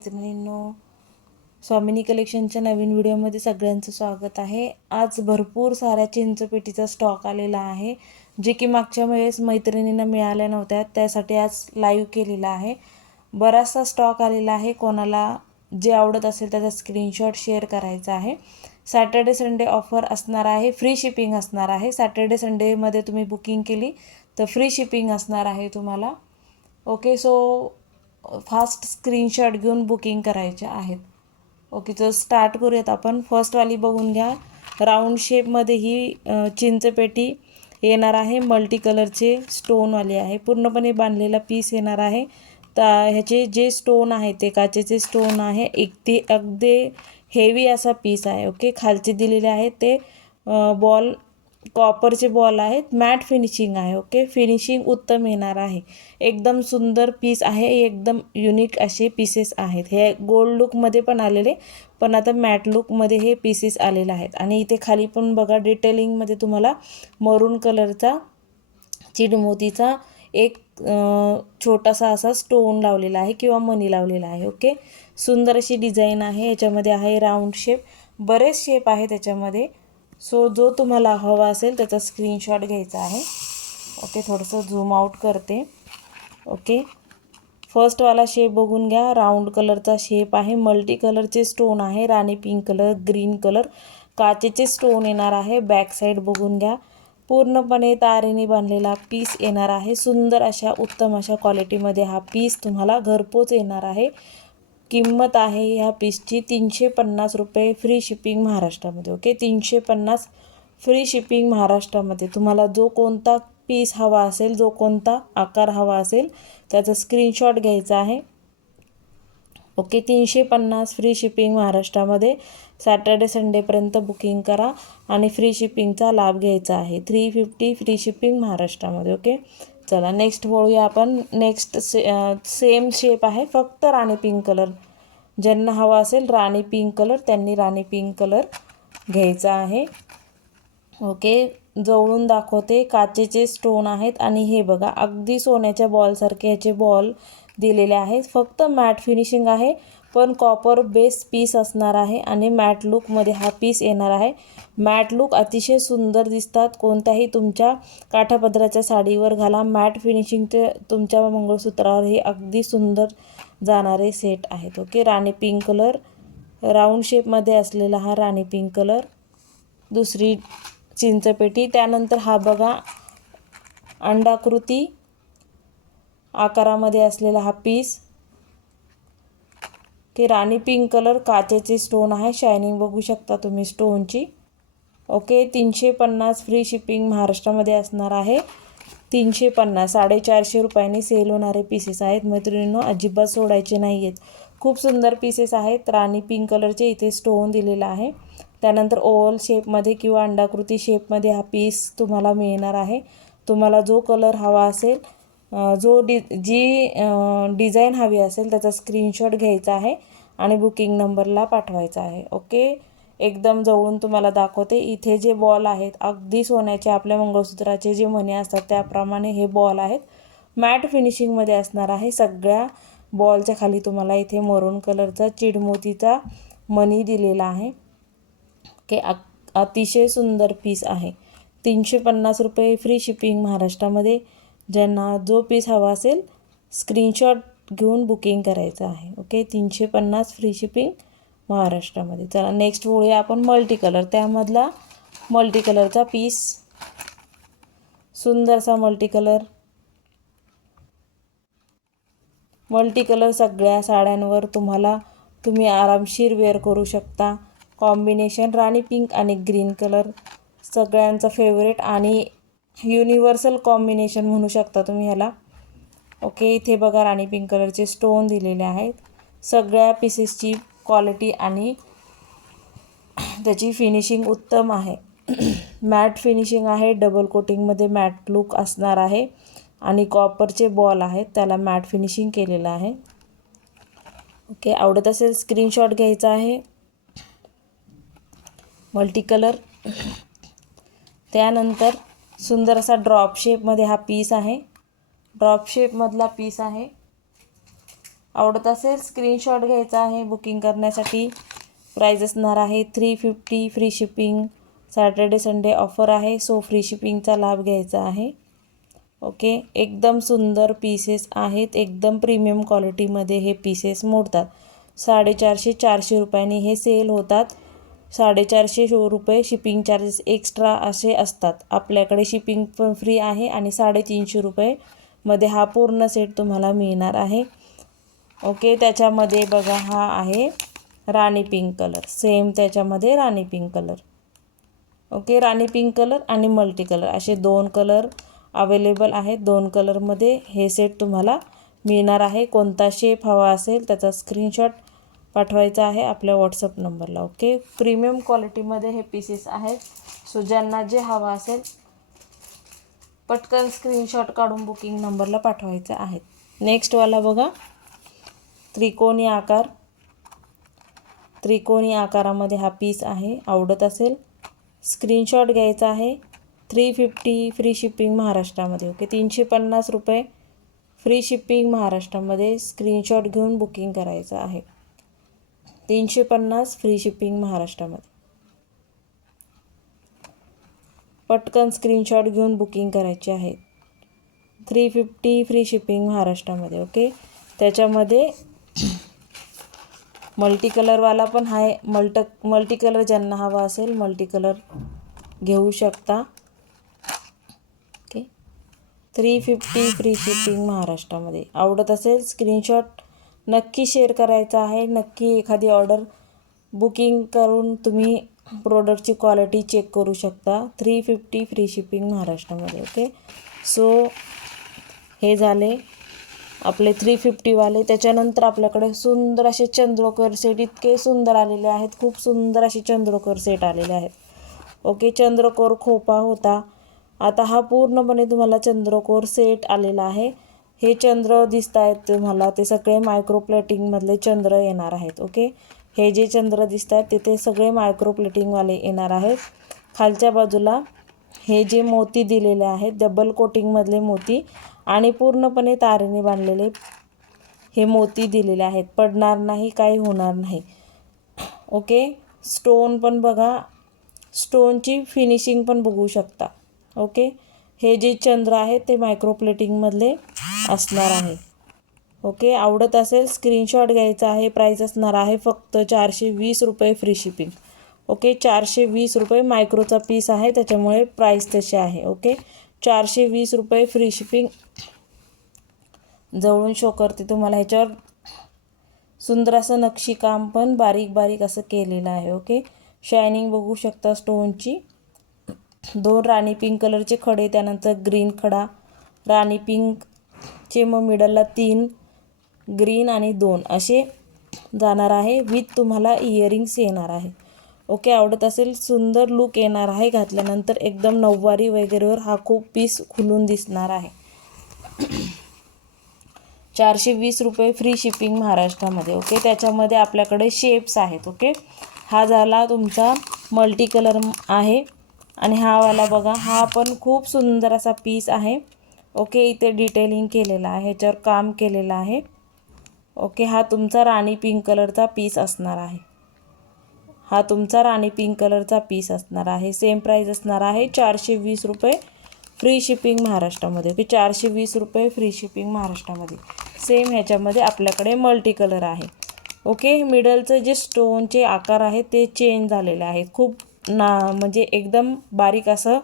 मैत्रिणींनो स्वामिनी कलेक्शनच्या नवीन व्हिडिओमध्ये सगळ्यांचं स्वागत आहे. आज भरपूर साऱ्या चिंचपेटीचा स्टॉक आलेला आहे जे की मागच्या वेळेस मैत्रिणींना मिळाल्या नव्हत्या त्यासाठी आज लाईव्ह केलेला आहे. बराचसा स्टॉक आलेला आहे कोणाला जे आवडत असेल त्याचा स्क्रीनशॉट शेअर करायचा आहे. सॅटर्डे संडे ऑफर असणार आहे फ्री शिपिंग असणार आहे. सॅटर्डे संडेमध्ये तुम्ही बुकिंग केली तर फ्री शिपिंग असणार आहे तुम्हाला. ओके सो फास्ट स्क्रीनशॉट घेऊन बुकिंग करायचे आहेत. ओके तर स्टार्ट करूयात आपण. फर्स्टवाली बघून घ्या. राऊंड शेपमध्ये ही चिंचपेटी येणार आहे. मल्टी कलरचे स्टोनवाले आहे. पूर्णपणे बांधलेला पीस येणार आहे. तर ह्याचे जे स्टोन आहे ते काचेचे स्टोन आहे. एक ते अगदी हेवी असा पीस आहे. ओके खालचे दिलेले आहे ते बॉल कॉपरचे बॉल आहेत. मॅट फिनिशिंग आहे ओके फिनिशिंग उत्तम येणार आहे. एकदम सुंदर पीस आहे. एकदम युनिक असे पीसेस आहेत. हे गोल्ड लुकमध्ये पण आलेले पण आता मॅट लुकमध्ये हे पीसेस आलेले आहेत. आणि इथे खाली पण बघा डिटेलिंगमध्ये तुम्हाला मरून कलरचा चिडमोतीचा एक छोटासा असा स्टोन लावलेला आहे किंवा मनी लावलेला आहे ओके सुंदर अशी डिझाईन आहे. याच्यामध्ये आहे राऊंड शेप बरेच शेप आहे त्याच्यामध्ये सो जो तुम्हाला हवा असेल त्याचा स्क्रीनशॉट घ्यायचा आहे. ओके थोडंसं झूम आऊट करते. ओके फर्स्टवाला शेप बघून घ्या. राऊंड कलरचा शेप आहे. मल्टी कलरचे स्टोन आहे. राणी पिंक कलर ग्रीन कलर काचेचे स्टोन येणार आहे. बॅक साईड बघून घ्या. पूर्णपणे तारेने बांधलेला पीस येणार आहे. सुंदर अशा उत्तम अशा क्वालिटीमध्ये हा पीस तुम्हाला घरपोच येणार आहे. किंमत आहे ह्या पीसची तीनशे पन्नास रुपये फ्री शिपिंग महाराष्ट्रामध्ये ओके तीनशे पन्नास फ्री शिपिंग महाराष्ट्रामध्ये. तुम्हाला जो कोणता पीस हवा असेल जो कोणता आकार हवा असेल त्याचा स्क्रीनशॉट घ्यायचा आहे. ओके तीनशे पन्नास फ्री शिपिंग महाराष्ट्रामध्ये सॅटर्डे संडेपर्यंत बुकिंग करा आणि फ्री शिपिंगचा लाभ घ्यायचा आहे. थ्री फिफ्टी फ्री शिपिंग महाराष्ट्रामध्ये ओके चला नेक्स्ट वळूया आपण. नेक्स्ट से सेम शेप आहे फक्त राणी पिंक कलर ज्यांना हवा असेल राणी पिंक कलर त्यांनी राणी पिंक कलर घ्यायचा आहे. ओके जवळून दाखवते काचेचे स्टोन आहेत आणि हे बघा अगदी सोन्याच्या बॉलसारखे ह्याचे बॉल दिलेले आहेत. फक्त मॅट फिनिशिंग आहे पण कॉपर बेस पीस असणार आहे आणि मॅट लुकमध्ये हा पीस येणार आहे. मॅट लुक अतिशय सुंदर दिसतात. कोणत्याही तुमच्या काठापदराच्या साडीवर घाला. मॅट फिनिशिंगचे तुमच्या मंगळसूत्रावर हे अगदी सुंदर जाणारे सेट आहेत. ओके? राणी पिंक कलर. राऊंड शेपमध्ये असलेला हा राणी पिंक कलर. दुसरी चिंचपेटी त्यानंतर हा बघा अंडाकृती. आकारामध्ये असलेला हा पीस. की राणी पिंक कलर. काचेचे स्टोन आहे. शायनिंग बघू शकता तुम्ही स्टोनची. ओके तीनशे पन्नास फ्री शिपिंग महाराष्ट्रामध्ये असणार आहे. तीनशे पन्नास साडेचारशे रुपयांनी सेल होणारे पीसेस आहेत. मैत्रिणींनो अजिबात सोडायचे नाही आहेत खूप सुंदर पीसेस आहेत. राणी पिंक कलरचे इथे स्टोन दिलेला आहे. त्यानंतर ओव्हल शेपमध्ये किंवा अंडाकृती शेपमध्ये हा पीस तुम्हाला मिळणार आहे. तुम्हाला जो कलर हवा असेल जो डि जी डिझाईन हवी असेल त्याचा स्क्रीनशॉट घ्यायचा आहे आणि बुकिंग नंबरला पाठवायचा आहे. ओके? एकदम जवळून तुम्हाला दाखवते. इथे जे बॉल आहेत अगदी सोन्याचे आपल्या मंगळसूत्राचे जे म्हणे असतात त्याप्रमाणे हे बॉल आहेत. मॅट फिनिशिंगमध्ये असणार आहे सगळ्या बॉलच्या खाली तुम्हाला इथे मरून कलरचा चिडमोतीचा मणी दिलेला आहे. ओके अतिशय सुंदर पीस आहे. तीनशे पन्नास रुपये फ्री शिपिंग महाराष्ट्रामध्ये. ज्यांना जो पीस हवा असेल स्क्रीनशॉट घेऊन बुकिंग करायचं आहे. ओके तीनशे पन्नास फ्री शिपिंग महाराष्ट्रामध्ये. चला नेक्स्ट वळूया आपण मल्टी कलर त्यामधला मल्टी कलरचा पीस सुंदरसा मल्टी कलर मल्टी कलर सगळ्या साड्यांवर तुम्हाला तुम्ही आरामशीर वेअर करू शकता. कॉम्बिनेशन राणी पिंक आणि ग्रीन कलर सगळ्यांचा फेवरेट आणि युनिव्हर्सल कॉम्बिनेशन म्हणू शकता तुम्ही ह्याला. ओके इथे बघा राणी पिंक कलरचे स्टोन दिलेले आहेत. सगळ्या पीसेसची क्वालिटी आणि त्याची फिनिशिंग उत्तम आहे. मॅट फिनिशिंग आहे डबल कोटिंगमध्ये मॅट लुक असणार आहे आणि कॉपरचे बॉल आहेत त्याला मॅट फिनिशिंग केलेलं आहे. ओके आवडत असेल स्क्रीनशॉट घ्यायचा आहे. मल्टी कलर त्यानंतर सुंदर असा ड्रॉप शेपमध्ये हा पीस आहे. ड्रॉप शेपमधला पीस आहे. आवडत असेल स्क्रीनशॉट घ्यायचा आहे बुकिंग करण्यासाठी प्राईज असणार आहे three fifty free shipping Saturday Sunday offer आहे सो फ्री शिपिंगचा लाभ घ्यायचा आहे. ओके एकदम सुंदर पीसेस आहेत एकदम प्रीमियम क्वालिटीमध्ये हे पीसेस मोडतात. साडेचारशे चारशे रुपयांनी हे सेल होतात. साडेचारशे शो रुपये शिपिंग चार्जेस एक्स्ट्रा असे असतात. आपल्याकडे शिपिंग पण फ्री आहे आणि साडेतीनशे रुपयेमध्ये हा पूर्ण सेट तुम्हाला मिळणार आहे. ओके त्याच्यामध्ये बघा हा आहे राणी पिंक कलर सेम त्याच्यामध्ये राणी पिंक कलर ओके राणी पिंक कलर आणि मल्टी कलर असे दोन कलर अवेलेबल आहेत. दोन कलरमध्ये हे सेट तुम्हाला मिळणार आहे. कोणता शेप हवा असेल त्याचा स्क्रीनशॉट पाठवायचा आहे आपल्या व्हॉट्सअप नंबरला ओके प्रीमियम क्वालिटीमध्ये हे पीसेस आहेत. सो ज्यांना जे हवं असेल पटकन स्क्रीनशॉट काढून बुकिंग नंबरला पाठवायचं आहेत. नेक्स्टवाला बघा. त्रिकोणी आकार. त्रिकोणी आकारामध्ये हा पीस आहे. आवडत असेल. स्क्रीनशॉट घ्यायचा आहे. थ्री फिफ्टी फ्री शिपिंग महाराष्ट्रामध्ये. ओके तीनशे पन्नास रुपये फ्री शिपिंग महाराष्ट्रामध्ये स्क्रीनशॉट घेऊन बुकिंग करायचं आहे. तीनशे पन्नास फ्री शिपिंग महाराष्ट्रामध्ये. पटकन स्क्रीनशॉट घेऊन बुकिंग करायची आहे. थ्री फिफ्टी फ्री शिपिंग महाराष्ट्रामध्ये. ओके त्याच्यामध्ये मल्टी कलरवाला पण आहे मल्ट मल्टी कलर ज्यांना हवा असेल मल्टी कलर घेऊ शकता. Okay three fifty free shipping महाराष्ट्रामध्ये. आवडत असेल स्क्रीनशॉट नक्की शेअर करायचा आहे. नक्की एखादी ऑर्डर बुकिंग करून तुम्ही प्रोडक्टची क्वालिटी चेक करू शकता. थ्री फिफ्टी फ्री शिपिंग महाराष्ट्रामध्ये. ओके सो हे झाले. आपले थ्री फिफ्टीवाले त्याच्यानंतर आपल्याकडे सुंदर असे चंद्रोकर सेट इतके सुंदर आलेले आहेत. खूप सुंदर असे चंद्रोकर सेट आलेले आहेत. ओके चंद्रकोर खोपा होता. आता हा पूर्णपणे तुम्हाला चंद्रकोर सेट आलेला आहे. हे चंद्र दिसत आहेत तुम्हाला. ते सगळे मायक्रोप्लेटिंगमधले चंद्र येणार आहेत. ओके हे जे चंद्र दिसत आहेत तिथे सगळे मायक्रोप्लेटिंगवाले येणार आहेत. खालच्या बाजूला हे जे मोती दिलेले आहेत डबल कोटिंगमधले मोती. आणि पूर्णपणे तारेने बांधलेले हे मोती दिलेले आहेत. पडणार नाही काही होणार नाही. ओके? स्टोन पण बघा. स्टोनची फिनिशिंग पण बघू शकता. ओके? हे जे चंद्र आहे ते मायक्रोप्लेटिंगमधले असणार आहे. ओके? आवडत असेल स्क्रीनशॉट घ्यायचा आहे प्राईस असणार आहे फक्त चारशे वीस रुपये फ्री शिपिंग ओके? चारशे वीस रुपये मायक्रोचा पीस आहे त्याच्यामुळे प्राईस तशी आहे. ओके? चारशे वीस रुपये फ्री शिपिंग जवळून शो करते तुम्हाला. ह्याच्यावर सुंदर असं नक्षीकाम पण बारीक बारीक असं केलेलं आहे ओके शायनिंग बघू शकता स्टोनची दोन राणी पिंक कलरचे खडे त्यानंतर ग्रीन खडा राणी पिंकचे मग मिडलला तीन ग्रीन आणि दोन. असे जाणार आहे. विथ तुम्हाला इयरिंग्स येणार आहे. ओके आवडत असेल सुंदर लुक येणार आहे घातल्यानंतर एकदम नऊवारी वगैरेवर हा खूप पीस खुलून दिसणार आहे. चारशे वीस रुपये फ्री शिपिंग महाराष्ट्रामध्ये ओके? त्याच्यामध्ये आपल्याकडे शेप्स आहेत ओके? हा झाला तुमचा मल्टी कलर आहे आणि हा वाला बघा हा पण खूप सुंदर असा पीस आहे ओके? इथे डिटेलिंग केलेला आहे ह्याच्यावर काम केलेलं आहे ओके? हा तुमचा राणी पिंक कलरचा पीस असणार आहे. हा तुमचा राणी पिंक कलरचा पीस असणार आहे. सेम प्राईज असणार आहे चारशे वीस रुपये फ्री शिपिंग महाराष्ट्रामध्ये. ओके चारशे वीस रुपये फ्री शिपिंग महाराष्ट्रामध्ये. सेम ह्याच्यामध्ये आपल्याकडे मल्टी कलर आहे. ओके मिडलचं जे स्टोनचे आकार आहे ते चेंज झालेले आहेत खूप ना म्हणजे एकदम बारीक असं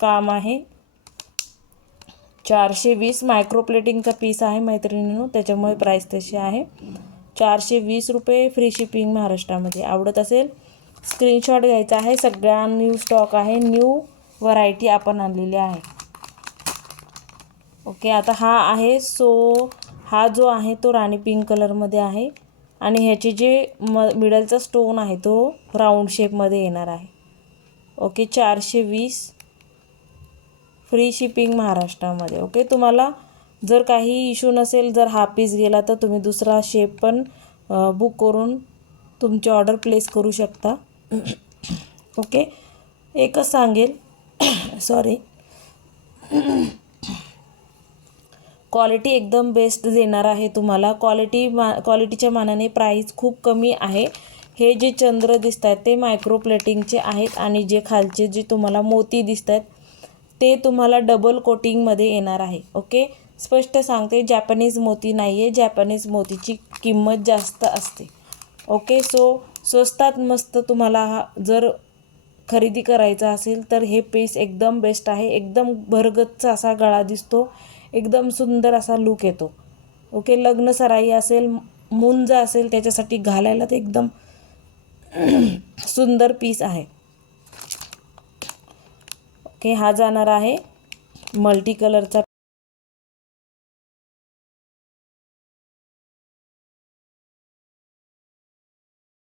काम आहे. चारशे वीस मायक्रोप्लेटिंगचा पीस आहे मैत्रिणींनो त्याच्यामुळे प्राईस तशी आहे. चारशे वीस रुपये फ्री शिपिंग महाराष्ट्रामध्ये. आवडत असेल स्क्रीनशॉट घ्यायचा आहे. सगळ्या न्यू स्टॉक आहे. न्यू व्हरायटी आपण आणलेली आहे. ओके आता हा आहे. सो हा जो आहे तो राणी पिंक कलरमध्ये आहे. आणि ह्याचे जे म मिडलचा स्टोन आहे तो राऊंड शेपमध्ये येणार आहे. ओके चारशे वीस. फ्री शिपिंग महाराष्ट्रामध्ये. ओके तुम्हाला जर काही इशू नसेल जर हा पीस गेला तर तुम्ही दुसरा शेप पण बुक करून तुमची ऑर्डर प्लेस करू शकता. ओके? एकच सांगेल. सॉरी क्वालिटी एकदम बेस्ट देणार आहे तुम्हाला. क्वालिटी मा क्वालिटीच्या मानाने प्राईस खूप कमी आहे. हे जे चंद्र दिसत आहेत ते मायक्रो प्लेटिंगचे आहेत आणि जे खालचे जे तुम्हाला मोती दिसत आहेत ते तुम्हाला डबल कोटिंगमध्ये येणार आहे. ओके? स्पष्ट सांगते जॅपनीज मोती नाही आहे जॅपनीज मोतीची किंमत जास्त असते. ओके? सो स्वस्तात मस्त तुम्हाला हा जर खरेदी करायचा असेल तर हे पीस एकदम बेस्ट आहे. एकदम भरगच्च असा गळा दिसतो. एकदम सुंदर असा लूक येतो. ओके लग्न सराई असेल मुंज असेल त्याच्यासाठी घालायला ते एकदम सुंदर पीस आहे. ओके हा जाणार आहे मल्टी कलरचा